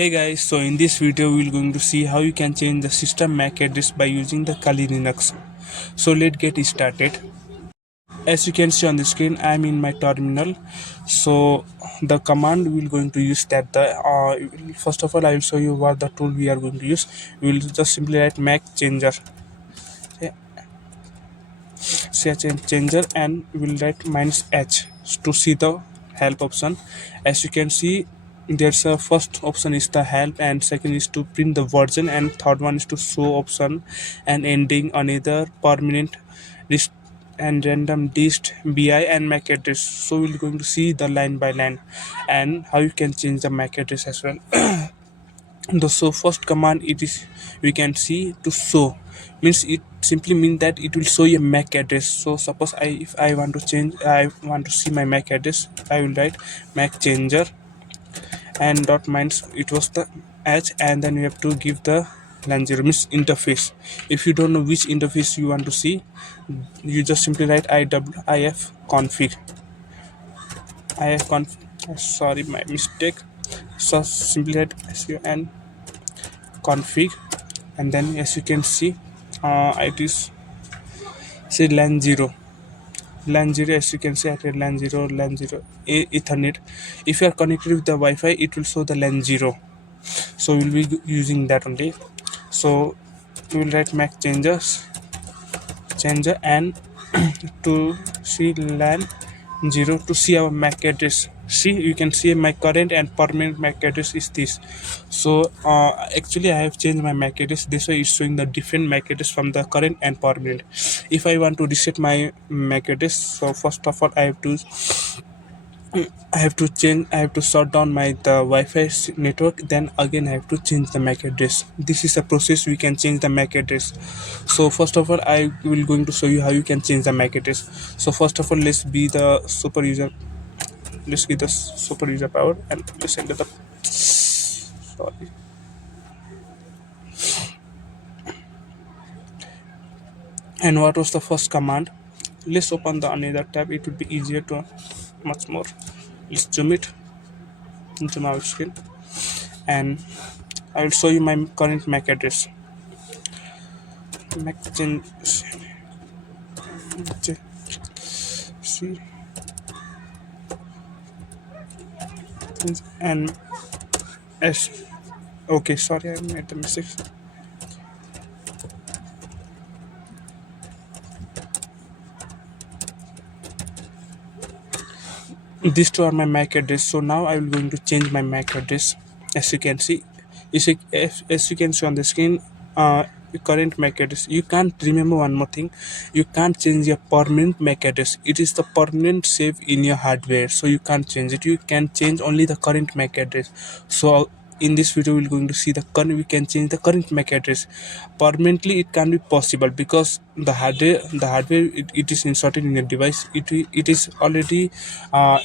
Hey guys, so in this video we're going to see how you can change the system MAC address by using the Kali Linux. So let's get started. As you can see on the screen, I'm in my terminal. So the command we're going to use that first of all I will show you what the tool we are going to use. We will just simply write MACChanger. Okay. Changer and we'll write -h to see the help option. As you can see, there's a first option is the help, and second is to print the version, and third one is to show option, and ending another permanent list and random dist bi and MAC address. So we're going to see the line by line and how you can change the MAC address as well. The show first command, it is we can see to show means it simply means that it will show a MAC address. So suppose if I want to change, I want to see my MAC address, I will write MACChanger and dot minus it was the h, and then you have to give the LAN 0 means interface. If you don't know which interface you want to see, you just simply write if config sorry, my mistake. So simply write and config, and then as you can see, it is say LAN 0. As you can see at LAN 0 Ethernet. If you are connected with the Wi-Fi, it will show the LAN 0. So we'll be using that only. So we will write MACChanger and to see LAN 0 to see our MAC address. See, you can see my current and permanent MAC address is this. So actually I have changed my MAC address. This way it's showing the different MAC address from the current and permanent. If I want to reset my MAC address, so first of all I have to shut down my the Wi-Fi network, then again I have to change the MAC address. This is a process we can change the MAC address. So first of all I will going to show you how you can change the MAC address. So first of all, let's be the super user. Let's get the super user power and let's enter the sorry. And what was the first command? Let's open the another tab. It would be easier to much more. Let's zoom out screen, and I will show you my current MAC address. See, and s okay, sorry, I made the mistake. These two are my MAC address. So now I will going to change my MAC address. As you can see, as you can see on the screen, current MAC address. You can't remember one more thing. You can't change your permanent MAC address. It is the permanent save in your hardware, so you can't change it. You can change only the current MAC address. So in this video we're going to see we can change the current MAC address. Permanently it can be possible because the hardware it is inserted in a device. It is already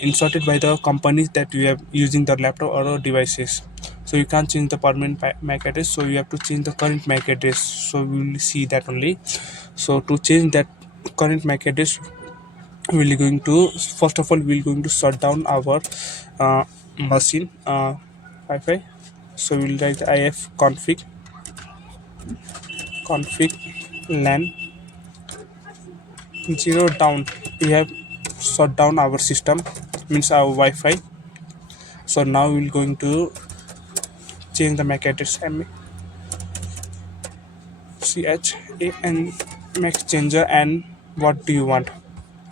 inserted by the companies that you have using the laptop or devices. So you can't change the permanent MAC address, so you have to change the current MAC address. So we will see that only. So to change that current MAC address, we're going to first of all we're going to shut down our machine Wi-Fi. So we'll write if config LAN 0 down. We have shut down our system, means our Wi-Fi. So now we're going to change the MAC address and CHA and MACChanger. And what do you want?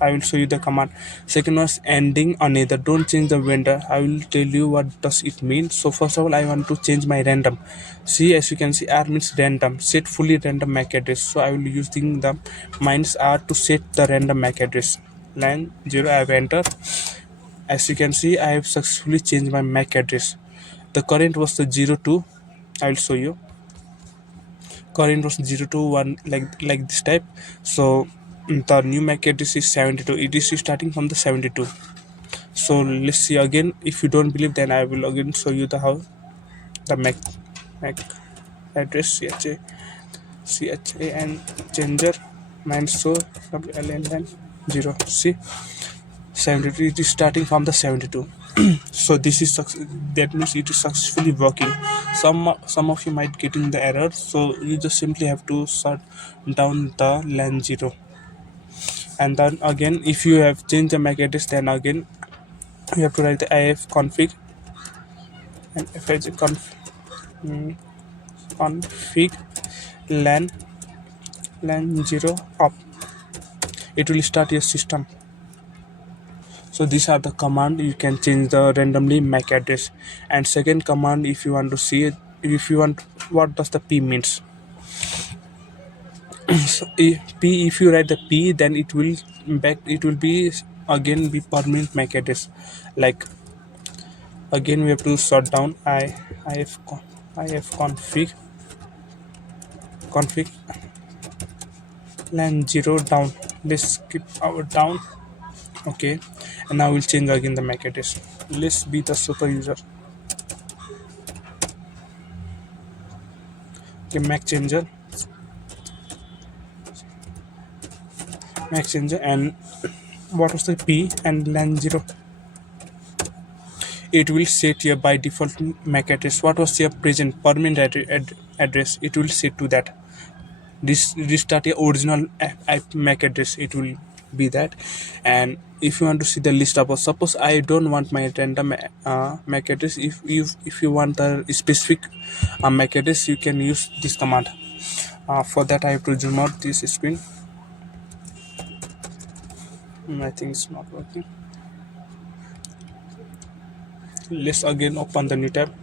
I will show you the command. Second was ending another. Don't change the vendor. I will tell you what does it mean. So first of all I want to change my random. See, as you can see, R means random. Set fully random MAC address. So I will using the -R to set the random MAC address. LAN 0 I have entered. As you can see, I have successfully changed my MAC address. The current was the 02. I will show you. Current was 021 like this type. So the new MAC address is 72. It is starting from the 72. So let's see again. If you don't believe, then I will again show you the how the MAC address CHA and changer -so LN 0. See, 72, it is starting from the 72. So this is that means it is successfully working. Some of you might getting the error, so you just simply have to shut down the LAN 0. And then again, if you have changed the MAC address, then again you have to write the if config and config LAN 0 up. It will start your system. So these are the command. You can change the randomly MAC address. And second command, if you want to see it, if you want, what does the p means? So if you write the p, then it will be again be permanent MAC address. Like again we have to shut down if config LAN 0 down. Let's skip our down. Okay, and now we'll change again the MAC address. Let's be the super user. Okay, MACChanger, and what was the p and LAN 0? It will set your by default MAC address. What was your present permanent address? It will set to that. This restart your original MAC address. It will be that. And if you want to see the list of, suppose I don't want my random MAC address. If you want a specific MAC address, you can use this command. For that I have to zoom out this screen. I think it's not working. Let's again open the new tab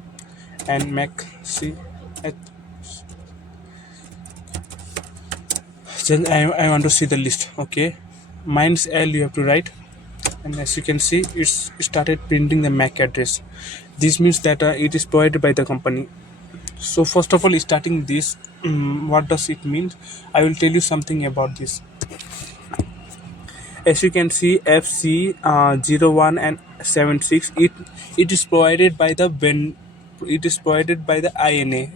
and make see. Then I want to see the list. Okay, mine's L you have to write, and as you can see, it's started printing the MAC address. This means that it is provided by the company. So first of all, starting this, what does it mean? I will tell you something about this. As you can see, FC 01 and 76, it is provided by the INA,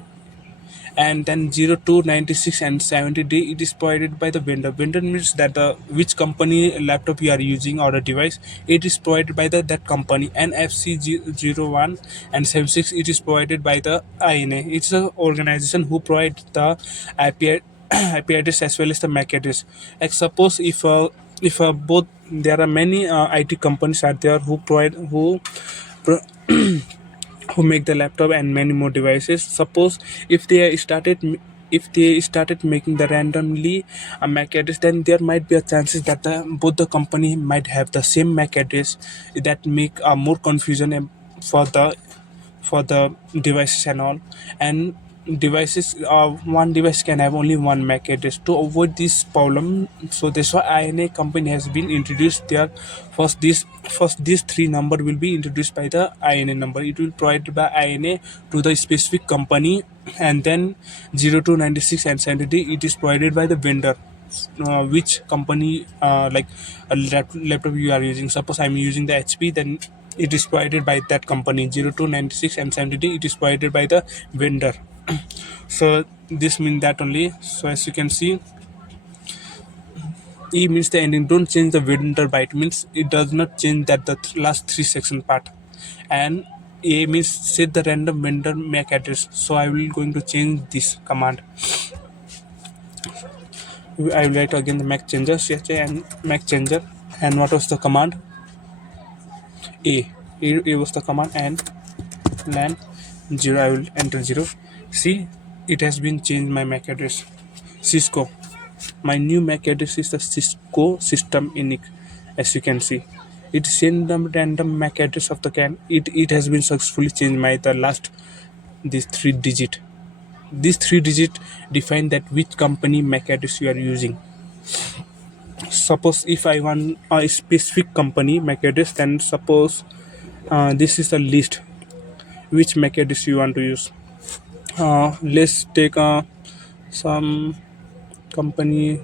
and then 0296 and 70D, it is provided by the vendor means that the which company laptop you are using or a device, it is provided by that company. And FC01 and 76, it is provided by the INA. It's an organization who provide the IP address as well as the MAC address. Like suppose if both, there are many IT companies out there who provide who make the laptop and many more devices. Suppose if they started making the randomly a MAC address, then there might be a chances that both the company might have the same MAC address. That make more confusion for the devices and all. And devices, one device can have only one MAC address. To avoid this problem, so that's why INA company has been introduced there. First these three number will be introduced by the INA number. It will provided by INA to the specific company, and then 0296 and 70, it is provided by the vendor. Which company, like a laptop you are using. Suppose I'm using the HP, then it is provided by that company. 0296 and 70, it is provided by the vendor. So this means that only. So as you can see, E means the ending. Don't change the vendor byte, means it does not change that the last three section part. And A means set the random vendor MAC address. So I will going to change this command. I will write again the MACChanger, and MACChanger. And what was the command? A was the command, and LAN 0. I will enter 0. See, it has been changed my MAC address. Cisco. My new MAC address is the Cisco system unique. As you can see, it send the random MAC address of the can. It has been successfully changed my the last these 3 digit. These 3 digit define that which company MAC address you are using. Suppose if I want a specific company MAC address, then suppose this is a list which MAC address you want to use. Let's take some company.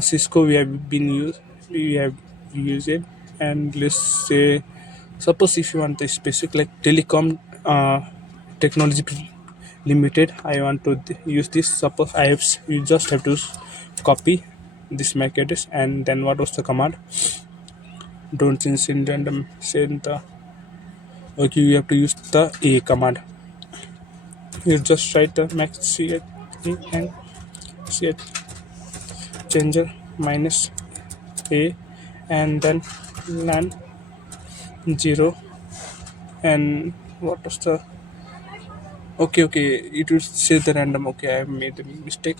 Cisco we have used it. And let's say, suppose if you want the specific like telecom technology limited, I want to use this. Suppose you just have to copy this MAC address. And then what was the command? Don't change in random, send the, okay, you have to use the a command. You just write the max ch and ch changer minus a, and then lan 0, and what was the, okay, okay, it will say the random. Okay, I have made a mistake.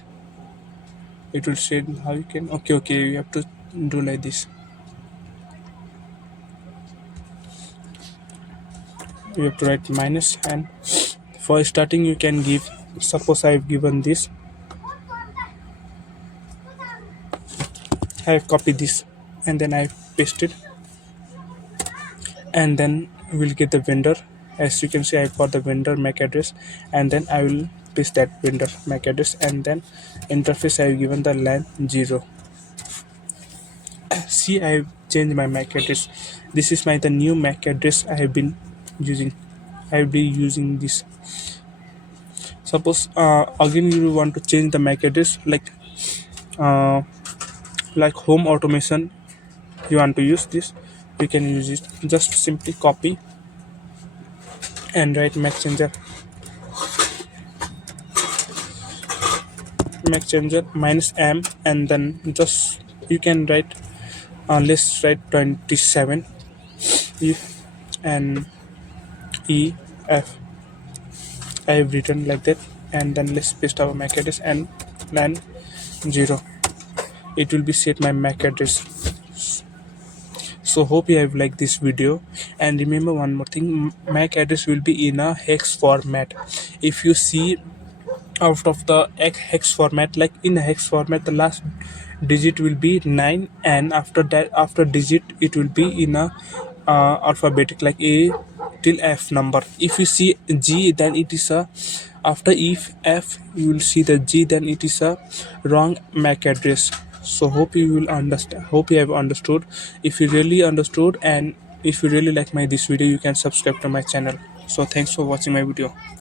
It will say how you can, okay, okay, you have to do like this. You have to write minus, and for starting you can give, suppose I have given this, I have copied this, and then I have pasted, and then we'll get the vendor. As you can see, I got the vendor MAC address, and then I will paste that vendor MAC address, and then interface I have given the LAN 0. See, I have changed my MAC address. This is my the new MAC address I have been using. I will be using this. Suppose again you want to change the MAC address, uh, like home automation, you want to use this, you can use it. Just simply copy and write MACChanger minus m, and then just you can write, let's write 27 if and e f. I have written like that, and then let's paste our MAC address and LAN 0. It will be set my MAC address. So hope you have liked this video, and remember one more thing, MAC address will be in a hex format. If you see out of the hex format, like in a hex format the last digit will be 9, and after that, after digit, it will be in a alphabetic, like a till f number. If you see g, then it is a, after if f you will see the g, then it is a wrong MAC address. So hope you will understand, hope you have understood. If you really understood, and if you really like my this video, you can subscribe to my channel. So thanks for watching my video.